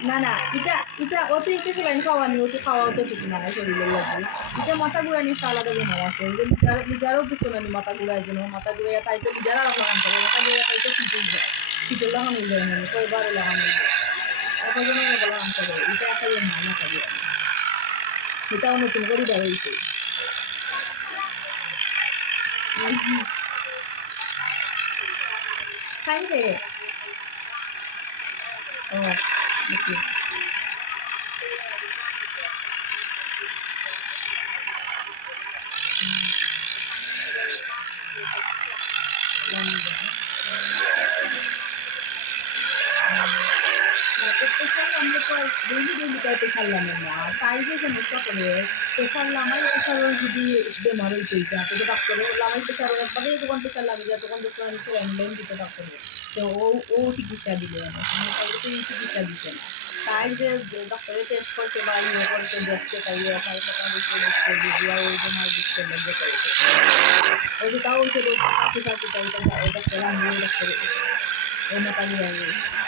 না না এটা এটা অতিরিক্ত সেলাইন খাওয়ানি ওতে খাওয়াও তো ঠিক না শরীরের লাগবে এটা মাথা ঘুরানি আলাদা বেমার আছে যে লিজারও কিছু না মাথা ঘুরায় যেন মাথা ঘুরাইয়া তাই তো লিজারা লাগান করে মাথা ঘুরাইয়া তাই তো ফিটে যায় ফিটে লাগানো যায় মানে কয়বারও লাগানো যায় একজনের লাগান করে এটা একটা বেমার মাথা ঘুরানি এটাও নতুন করে বের হয়েছে খাইছে ও বুঝছি প্রেশার আমরা তো ডেইলি ডেইলি তাই প্রেশার লাগাই না তাই যে সমস্যা করে প্রেশার লাগাই প্রেশারের যদি বেমার হইতে যা তো ডাক্তারে লাগাই প্রেশার একবারে যখন প্রেশার লাগে যায় তখন তো আমি সেলাইন লাইন দিতে ডাক্তারে তো ও চিকিৎসা দিলে আমার তাইলে তো এই চিকিৎসা দিছে না তাই যে ডক্টরে টেস্ট করছে বা ইয়ে করছে দেখছে তাই তাই কথা দিচ্ছে দেখছে দিদিয়া ওই বেমার দিচ্ছে বন্ধ করেছে ওই যে তাও ওই সাথে সাথে তাই ডক্টর আমি ডাক্তারে ও মোটামুটি